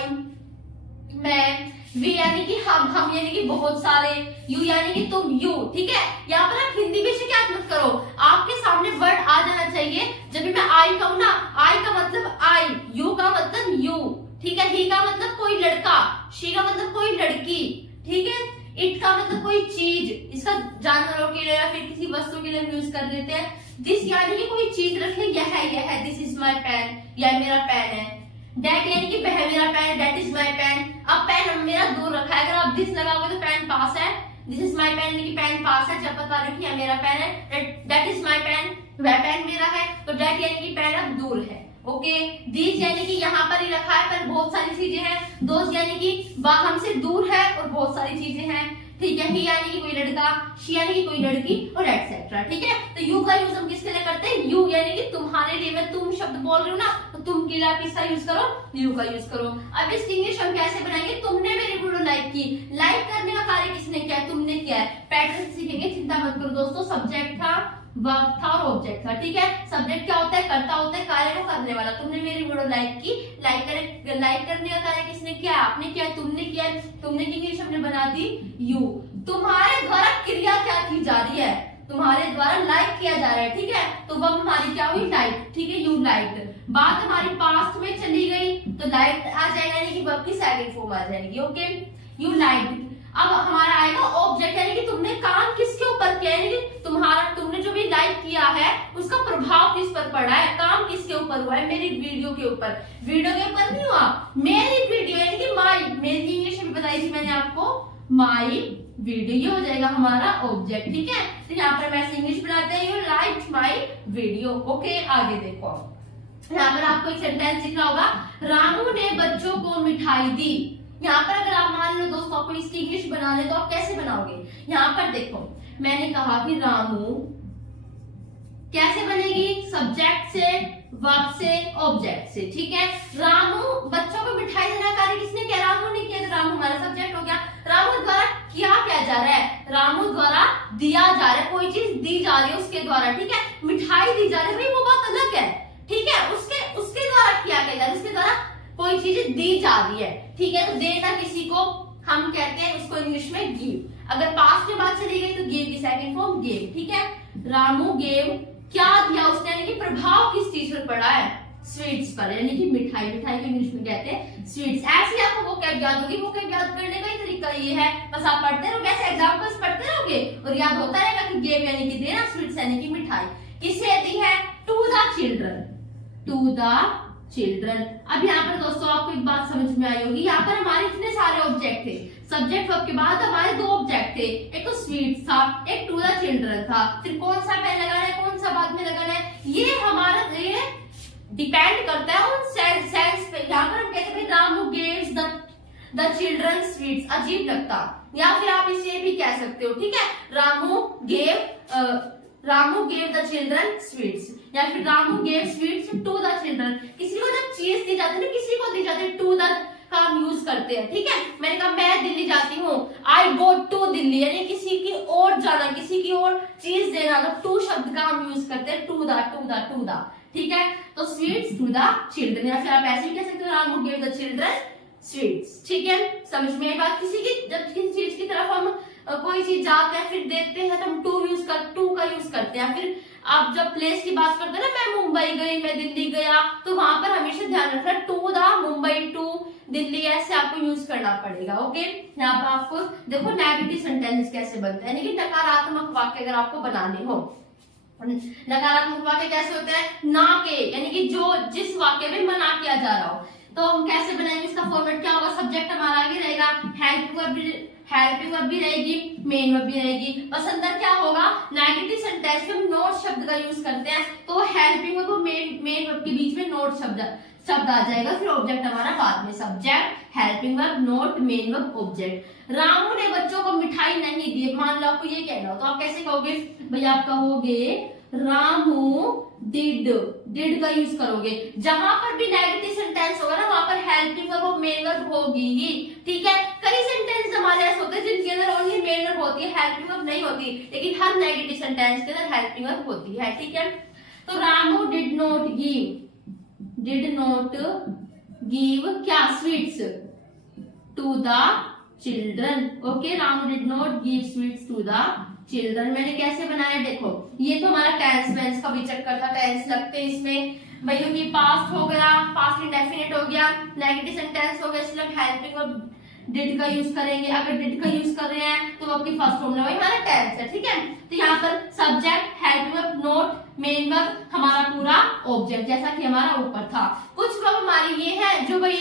मैं। वी यानी कि हम यानी कि बहुत सारे। यू यानी कि तुम यू। ठीक है, यहाँ पर आप हिंदी में से क्या मत करो, आपके सामने वर्ड आ जाना चाहिए। जब भी मैं आई कहूँ ना, आई का मतलब आई, यू का मतलब यू। ठीक है, ही का मतलब कोई लड़का, शी का मतलब कोई लड़की। ठीक है, इट का मतलब कोई चीज, इसका जानवरों के लिए या फिर किसी वस्तु के लिए हम यूज कर लेते हैं। दिस यानी कि कोई चीज रख ले, यह है, दिस इज माई पेन, यह मेरा पेन है। डेट यानी कि वह मेरा pen, that is my pen. अब पेन मेरा दूर रखा है, अगर आप दिस लगाओगे तो पेन पास है। दिस इज माई पेन यानी कि पेन पास है, जब बता रहे कि यह मेरा पेन है। डेट इज माई पेन, वह पेन मेरा है, तो डेट यानी कि पेन अब दूर है। ओके, दीज यानी कि यहाँ पर ही रखा है पर बहुत सारी चीजें हैं। दोस्त यानी कि वह हमसे दूर है और बहुत सारी चीजें हैं। ठीक है, ही यानी कि कोई लड़का, शी यानी कि कोई लड़की और एटसेट्रा। ठीक है, तो यू का यूज हम किसके लिए करते हैं, यू यानी कि तुम्हारे लिए। मैं तुम शब्द बोल रही हूँ ना, तो तुम के लिए आप किसका यूज करो, यू का यूज करो। अब इसकी इंग्लिश हम कैसे बनाएंगे, तुमने मेरी वीडियो लाइक की। लाइक करने का कार्य किसने किया, तुमने किया है। पैटर्न सीखेंगे, चिंता मत करो दोस्तों। सब्जेक्ट था, वर्ब था और ऑब्जेक्ट था। ठीक है, सब्जेक्ट क्या होता है, कर्ता होता है, कार्य को करने वाला। तुमने मेरी वीडियो लाइक की, लाइक करने का कार्य किसने किया, आपने किया, तुमने किया। तुमने की इंग्लिश हमने बना दी यू। तुम्हारे द्वारा क्रिया क्या की जा रही है, तुम्हारे द्वारा लाइक किया जा रहा है। ठीक है, तो वर्ब हमारी क्या हुई, लाइक। ठीक है, यू लाइक्ड। बात हमारी पास्ट में चली गई तो लाइक आ जाएगा, यानी कि वर्ब की सेकंड फॉर्म आ जाएगी। Okay, you liked. अब हमारा आएगा ऑब्जेक्ट, यानी कि तुमने काम किसके ऊपर किया, यानी कि तुमने जो भी लाइक किया है उसका प्रभाव किस पर पड़ा है, काम किसके ऊपर हुआ है, मेरी वीडियो के ऊपर। वीडियो के ऊपर नहीं हुआ, मेरी वीडियो यानी कि माई। मेरी इंग्लिश में बताई थी मैंने आपको, माई वीडियो हो जाएगा हमारा ऑब्जेक्ट। ठीक है, तो यहाँ पर वैसे इंग्लिश बनाते हैं, you liked my video. Okay, आगे देखो, यहाँ पर आपको एक सेंटेंस दिख रहा होगा, रामू ने बच्चों को मिठाई दी। यहाँ पर अगर आप मान लो दोस्तों आपको इसकी इंग्लिश बनाने तो आप कैसे बनाओगे। यहाँ पर देखो, मैंने कहा कि रामू कैसे बनेगी, सब्जेक्ट से, वर्ब से, ऑब्जेक्ट से। ठीक है, रामू बच्चों को मिठाई देना कार्य किसने किया, रामू ने किया, तो रामू हमारा सब्जेक्ट हो गया। रामू द्वारा किया क्या जा रहा है, रामू द्वारा दिया जा रहा है, कोई चीज दी जा रही है उसके द्वारा। ठीक है, मिठाई दी जा रही है, भाई वो बात अलग है, ठीक है, उसके उसके द्वारा किया गया, उसके द्वारा कोई चीज दी जा रही है, ठीक है। तो देना किसी को हम कहते हैं उसको इंग्लिश में गिव। अगर पास्ट में बात चली गई तो गिव की सेकंड फॉर्म गेव, ठीक है। रामू गेव, क्या दिया उसने, यानी कि प्रभाव किस चीज पर पड़ा है, स्वीट्स पर, यानी कि मिठाई, मिठाई को इंग्लिश में कहते हैं स्वीट्स। ऐसे आपको वोकैब याद होगी, वोकैब याद करने का ही तरीका ये है, बस आप पढ़ते रहोगे, ऐसे एग्जांपल्स पढ़ते रहोगे और याद होता रहेगा कि गेव यानी कि देना, स्वीट्स यानी कि मिठाई। किसे दी है, to the children, to the children. अब यहाँ पर दोस्तों आपको एक बात समझ में आई होगी, यहाँ पर हमारे इतने सारे ऑब्जेक्ट थे, सब्जेक्ट वर्ब के बाद हमारे दो ऑब्जेक्ट थे, एक तो स्वीट्स था, एक टू द चिल्ड्रन था। फिर कौन सा पहले लगाना है, कौन सा बाद में लगाना है, ये हमारा ये डिपेंड करता है उन सेंस पे। यहाँ पर हम कहते हैं रामू गेव्स द चिल्ड्रन स्वीट्स, अजीब लगता, या फिर आप इसे भी कह सकते हो, ठीक है, Ramu gave the children sweets, या फिर Ramu gave sweets to the children. किसी को जब चीज दी जाती है ना, किसी को दी जाती है, टू द का हम यूज करते हैं, ठीक है। मैंने कहा मैं दिल्ली जाती हूँ, आई गो टू दिल्ली, यानी किसी की ओर जाना, किसी की ओर चीज देना, तो टू शब्द का हम यूज करते हैं, टू द, ठीक है। तो स्वीट्स टू द चिल्ड्रन, या फिर आप ऐसे भी कह सकते हो Ramu gave the children sweets, ठीक है। समझ में आई बात। किसी की जब किसी चीज की तरफ हम कोई चीज जाते हैं फिर देते हैं तो हम टू का यूज करते हैं। फिर आप जब प्लेस की बात करते हैं ना, मैं मुंबई गई, मैं दिल्ली गया, तो वहां पर हमेशा ध्यान रखना to the Mumbai, to Delhi, ऐसे आपको यूज करना पड़ेगा, ओके। यहाँ पर आपको देखो नेगेटिव सेंटेंस कैसे बनते हैं, यानी कि नकारात्मक वाक्य अगर आपको बनाने हो। नकारात्मक वाक्य कैसे होते हैं, ना के, यानी कि जो जिस वाक्य में मना किया जा रहा हो, तो हम कैसे बनाएंगे, इसका फॉर्मेट क्या होगा, सब्जेक्ट हमारा आगे रहेगा, हेल्पिंग वर्ब भी रहेगी, मेन वर्ब भी रहेगी। बस अंदर क्या होगा, नेगेटिव सेंटेंस में हम नोट शब्द का यूज करते हैं, तो हेल्पिंग वर्ब और मेन वर्ब के बीच में नोट शब्द आ जाएगा, फिर ऑब्जेक्ट हमारा बाद में, subject, helping verb, note, main verb, object. Ramu ने बच्चों को मिठाई नहीं दी, मान लो आपको ये कहना हो, तो आप कैसे कहोगे भैया, आप कहोगे रामू डिड का यूज करोगे। जहां पर भी नेगेटिव सेंटेंस होगा ना, वहां पर हेल्पिंग वर्ब और मेन वर्ब होगी ही, ठीक है। कई सेंटेंस हमारे ऐसे होते हैं जिनके अंदर ओनली मेन वर्ब होती है, हेल्पिंग वर्ब नहीं होती, लेकिन हर नेगेटिव सेंटेंस के अंदर हेल्पिंग वर्ब होती है, ठीक है। तो रामू डिड नॉट गिव क्या, sweets to the children, okay. Ramu did not give sweets to the children. मैंने कैसे बनाया, देखो ये तो हमारा टेंस वेंस का भी चक्कर था, टेंस लगते हैं इसमें, भैया की पास्ट हो गया, पास्ट इंडेफिनिट हो गया, नेगेटिव सेंटेंस हो गया, इसलिए हम हेल्पिंग वर्ब डिड का यूज करेंगे। अगर डिड का यूज कर रहे हैं तो आपकी फर्स्ट फॉर्म वही हमारा टेंस है, ठीक है। तो यहाँ पर subject, helping verb, note, main verb, हमारा पूरा ऑब्जेक्ट, जैसा कि हमारा ऊपर था। कुछ वर्ब हमारी ये है जो भाई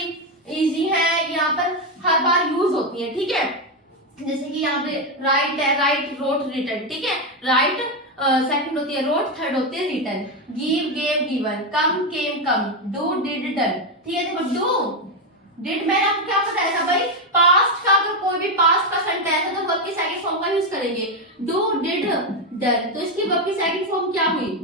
इजी है, यहाँ पर हर बार यूज होती है, ठीक है। जैसे कि यहाँ पे राइट है, राइट, रोट, रिटन, ठीक है। राइट सेकंड होती है रोट, थर्ड होती है written. Give, gave, given, come, came, come, do, did, done, ठीक है। देखो डू, डिड, मैंने आपको क्या बताया था भाई, पास्ट का अगर कोई भी पास्ट का सेंटेंस है तो वर्ब की सेकंड फॉर्म का यूज करेंगे, डू, डिड, डन। तो इसकी वर्ब की सेकंड फॉर्म क्या हुई,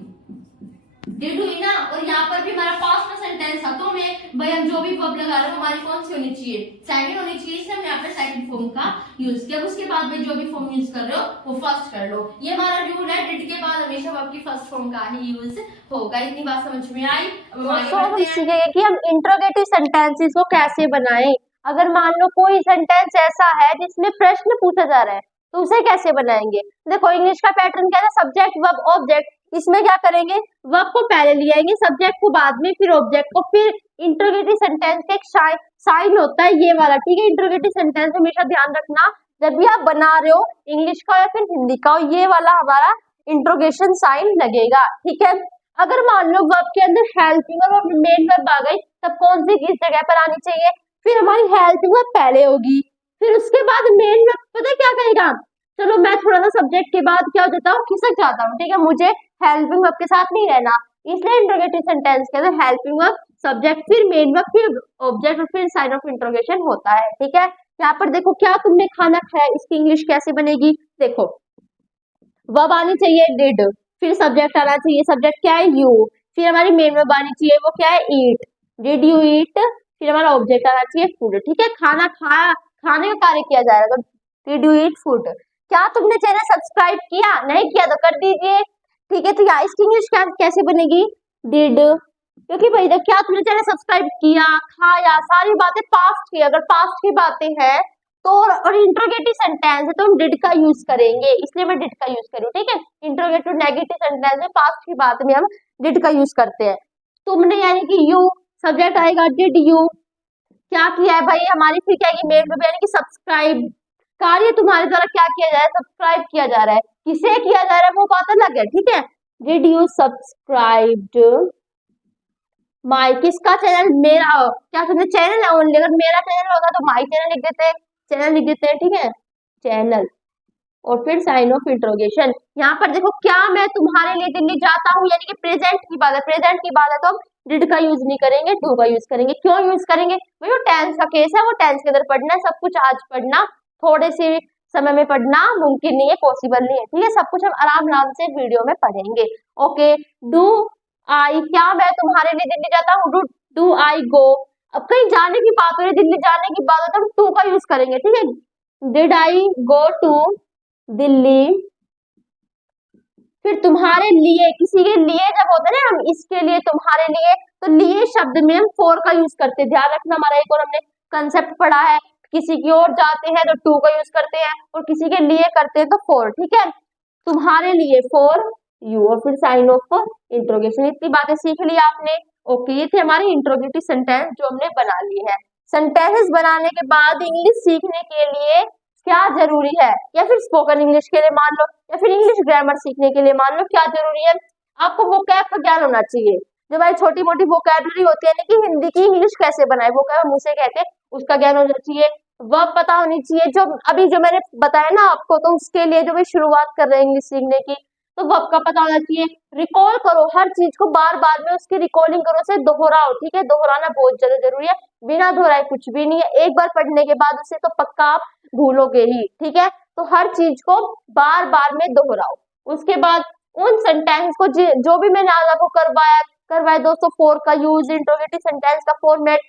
डिड हुई ना। और यहाँ पर भी हमारा पास्ट का सेंटेंस था, तो हमें भाई हम जो भी वर्ब लगा रहे हो हमारी कौन सी होनी चाहिए, सेकंड होनी चाहिए, इसलिए हम यहाँ पे सेकंड फॉर्म का यूज किया। उसके बाद में जो भी फॉर्म यूज कर रहे हो वो फर्स्ट कर लो, ये हमारा रूल है, डिड के बाद हमेशा वर्ब की फर्स्ट फॉर्म का ही यूज होगा। इतनी बात समझ में आई। अब हम सीखेंगे कि हम इंट्रोगेटिव सेंटेंसेस को कैसे बनाएं। अगर मान लो कोई सेंटेंस ऐसा है जिसमें प्रश्न पूछा जा रहा है तो उसे कैसे बनाएंगे। देखो इंग्लिश का पैटर्न क्या है, सब्जेक्ट, वर्ब, ऑब्जेक्ट। इसमें क्या करेंगे, वर्ब को पहले ले आएंगे, सब्जेक्ट को बाद में, फिर ऑब्जेक्ट को, फिर इंट्रोगेटिव सेंटेंस का एक साइन होता है ये वाला, ठीक है। इंट्रोगेटिव सेंटेंस हमेशा ध्यान रखना जब भी आप बना रहे हो इंग्लिश का या फिर हिंदी का, ये वाला हमारा इंट्रोगेशन साइन लगेगा, ठीक है। अगर मान लो वर्ब के अंदर हेल्पिंग वर्ब और मेन वर्ब आ गई, तब कौन सी किस जगह पर आनी चाहिए, फिर हमारी हेल्पिंग वर्ब पहले होगी, फिर उसके बाद मेन वर्ब पता क्या कहेगा, चलो मैं थोड़ा सा सब्जेक्ट के बाद क्या हो जाता हूँ, खिसक जाता हूँ, ठीक है, मुझे हेल्पिंग वर्ब के साथ नहीं रहना, इसलिए इंट्रोगेटिव सेंटेंस के अंदर हेल्पिंग वर्ब, सब्जेक्ट, फिर मेन वर्ब, फिर ऑब्जेक्ट और फिर साइन ऑफ इंट्रोगेशन होता है, ठीक है। यहाँ पर देखो क्या तुमने खाना खाया, इसकी इंग्लिश कैसे बनेगी, देखो वर्ब आनी चाहिए डिड, फिर सब्जेक्ट आना चाहिए, सब्जेक्ट क्या है यू, फिर हमारी मेन वर्ब आनी चाहिए वो क्या है ईट, डिड यू ईट, फिर हमारा ऑब्जेक्ट आना चाहिए फूड, ठीक है। खाना खाया, खाने का कार्य किया जा रहा है तो डिड यू ईट फूड। क्या तुमने चैनल सब्सक्राइब किया, नहीं किया तो कर दीजिए, ठीक है। तो यहाँ इसकी इंग्लिश कैसे बनेगी, डिड, क्योंकि भाई जब क्या तुमने चैनल सब्सक्राइब किया, खाया, सारी बातें पास्ट की, अगर पास्ट की बातें हैं तो और इंट्रोगेटिव सेंटेंस है तो हम डिड का यूज करेंगे, इसलिए मैं डिड का यूज करूँ, ठीक है। इंट्रोगेटिव नेगेटिव सेंटेंस में पास्ट की बात में हम डिड का यूज करते हैं। तुमने यानी कि यू, सब्जेक्ट आएगा डिड यू, क्या किया है भाई हमारी, फिर क्या है मेल यानी कि सब्सक्राइब, कार्य तुम्हारे द्वारा क्या किया जा रहा है, सब्सक्राइब किया जा रहा है, किसे किया जा रहा है वो बात अलग है, ठीक है। डिड यू सब्सक्राइब्ड माई, किसका चैनल, मेरा, क्या तुमने चैनल है ओनली, अगर मेरा चैनल होगा तो माई चैनल लिख देते हैं, चैनल लिख देते हैं, ठीक है, चैनल, और फिर साइन ऑफ इंट्रोगेशन। यहाँ पर देखो क्या मैं तुम्हारे लिए दिल्ली जाता हूँ, यानी कि प्रेजेंट की बात है, प्रेजेंट की बात है तो हम डिड का यूज नहीं करेंगे, डू का यूज करेंगे। क्यों यूज करेंगे भाई, वो टेंस का केस है, वो टेंस के अंदर पढ़ना है, सब कुछ आज पढ़ना थोड़े से समय में पढ़ना मुमकिन नहीं है, पॉसिबल नहीं है, ठीक है, सब कुछ हम आराम आराम से वीडियो में पढ़ेंगे। ओके, डू आई, क्या मैं तुम्हारे लिए दिल्ली जाता हूँ, डू आई गो, अब कहीं जाने की बात हो रही, दिल्ली जाने की बात हो तो हम टू का यूज करेंगे, ठीक है। Did I go to Delhi, फिर तुम्हारे लिए, किसी के लिए जब होता है ना हम इसके लिए, तुम्हारे लिए, तो लिए शब्द में हम फोर का यूज करते हैं, ध्यान रखना, हमारा एक और हमने कंसेप्ट पढ़ा है, किसी की ओर जाते हैं तो टू का यूज करते हैं और किसी के लिए करते हैं तो फोर, ठीक है। तुम्हारे लिए फोर यू, और फिर साइन ऑफ इंट्रोगेशन, इतनी बातें सीख ली आपने। ओके, ये थे हमारी इंट्रोगेटिव सेंटेंस जो हमने बना ली है। सेंटेंसेस बनाने के बाद इंग्लिश सीखने के लिए क्या जरूरी है, या फिर स्पोकन इंग्लिश के लिए मान लो, या फिर इंग्लिश ग्रामर सीखने के लिए मान लो, क्या जरूरी है, आपको वोकैब का ज्ञान होना चाहिए। जो हमारी छोटी मोटी वोकैबलरी होती है ना, कि हिंदी की इंग्लिश कैसे बनाए, वोकैब हम उसे कहते हैं, उसका ज्ञान होना चाहिए। वर्ब पता होनी चाहिए, जो अभी जो मैंने बताया ना आपको, तो उसके लिए जो भी शुरुआत कर रहे हैं इंग्लिश सीखने की, तो वर्ब का पता होना चाहिए। रिकॉल करो हर चीज को, बार बार में उसकी रिकॉलिंग करो, उसे दोहराओ, ठीक है, दोहराना बहुत ज्यादा जरूरी है, बिना दोहराए कुछ भी नहीं है, एक बार पढ़ने के बाद उसे तो पक्का आप भूलोगे ही, ठीक है। तो हर चीज को बार बार में दोहराओ। उसके बाद उन सेंटेंस को जो भी मैंने आज आपको करवाया दोस्तों, फोर का यूज, इंट्रोगेटिव सेंटेंस का फॉर्मेट,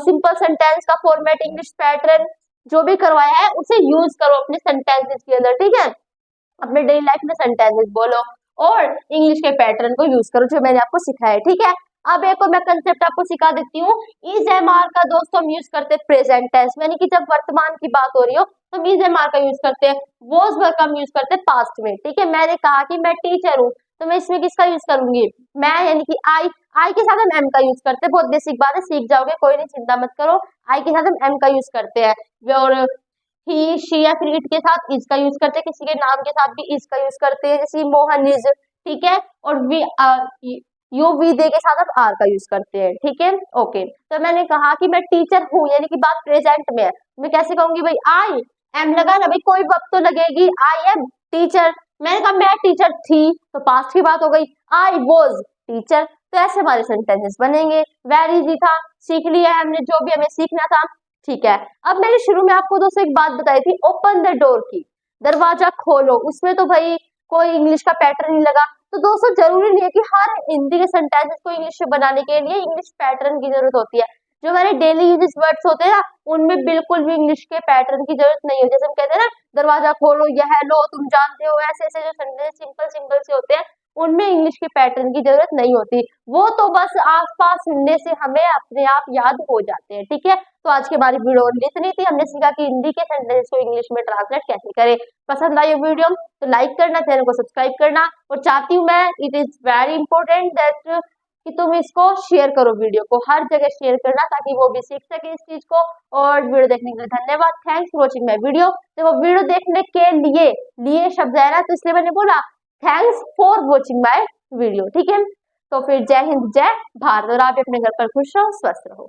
सिंपल सेंटेंस का फॉर्मेट, इंग्लिश पैटर्न, जो भी करवाया है उसे यूज करो अपने सेंटेंसेस के अंदर, ठीक है, अपने डेली लाइफ में सेंटेंसेस बोलो और इंग्लिश के पैटर्न को यूज करो जो मैंने आपको सिखाया है, ठीक है। अब एक और मैं कंसेप्ट आपको सिखा देती हूँ, इज एम आर का दोस्तों हम यूज करते हैं प्रेजेंट टेंस, यानी कि जब वर्तमान की बात हो रही हो तो हम इज एम आर का यूज करते हैं, वॉज वर्ब का हम यूज करते हैं पास्ट में, ठीक है। मैंने कहा कि मैं टीचर हूँ तो मैं इसमें किसका यूज करूंगी, मैं, यानी कि आई के साथ हम एम का यूज करते हैं, बहुत बेसिक बात है, सीख जाओगे, कोई नहीं, चिंता मत करो। आई के साथ हम एम का यूज करते हैं, और ही, शी या फिर इट के साथ इज का यूज करते हैं, किसी के नाम के साथ भी इज का यूज करते हैं, जैसे मोहन इज, ठीक है, और वी यू वी दे के साथ हम आर का यूज करते हैं, ठीक है। ओके, तो मैंने कहा कि मैं टीचर हूँ, यानी कि बात प्रेजेंट में है, मैं कैसे कहूंगी भाई, आई एम लगा ना भाई, कोई वक्त तो लगेगी, आई एम टीचर, मैंने कहा मैं टीचर थी तो पास्ट की बात हो गई, आई वॉज टीचर, तो ऐसे हमारे सेंटेंसेस बनेंगे। वेरी इजी था, सीख लिया है हमने जो भी हमें सीखना था, ठीक है। अब मैंने शुरू में आपको दोस्तों एक बात बताई थी, ओपन द डोर की, दरवाजा खोलो, उसमें तो भाई कोई इंग्लिश का पैटर्न नहीं लगा, तो दोस्तों जरूरी नहीं है कि हर हिंदी के सेंटेंसेस को इंग्लिश में बनाने के लिए इंग्लिश पैटर्न की जरूरत होती है। जो हमारे डेली यूजेस वर्ड्स होते हैं ना, उनमें बिल्कुल भी इंग्लिश के पैटर्न की जरूरत नहीं होती, जैसे हम कहते हैं ना, दरवाजा खोलो, यह लो, तुम जानते हो, ऐसे ऐसे जो सेंटेंस सिंपल सिंपल से होते हैं, उनमें इंग्लिश के पैटर्न की जरूरत नहीं होती, वो तो बस आसपास सुनने से हमें अपने आप याद हो जाते हैं, ठीक है। तो आज की हमारी वीडियो इतनी थी, हमने सीखा कि हिंदी के सेंटेंस को इंग्लिश में ट्रांसलेट कैसे करें। पसंद आई वीडियो तो लाइक करना, चैनल को सब्सक्राइब करना, और चाहती हूँ मैं, it is very important that कि तुम इसको शेयर करो, वीडियो को हर जगह शेयर करना, ताकि वो भी सीख सके इस चीज को। और वीडियो देखने के लिए धन्यवाद, thanks for watching my video. देखो वीडियो देखने के लिए शब्द है ना, तो इसलिए मैंने बोला thanks for watching my video, ठीक है। तो फिर जय हिंद, जय भारत, और आप अपने घर पर खुश रहो, स्वस्थ रहो।